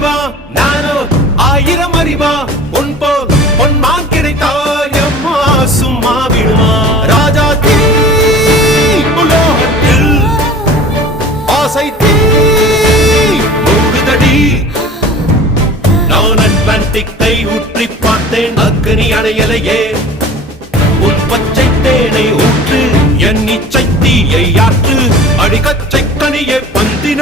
அறிவா நானோ 1000 அறிவா உன் போல் பொன்மான் கிடைத்தால் எம்மா சும்மா விடுமா ராஜா தீ உலோகத்தில் ஆசை தீ மூடுதடி நான் அட்லாண்டிக்கை ஊற்றி பார்த்தேன் அக்னி அணையலையே உன் பச்சை தேனை ஊற்று என் இச்சை தீயை ஆற்று அடிக்கச்சை கனியே பந்தின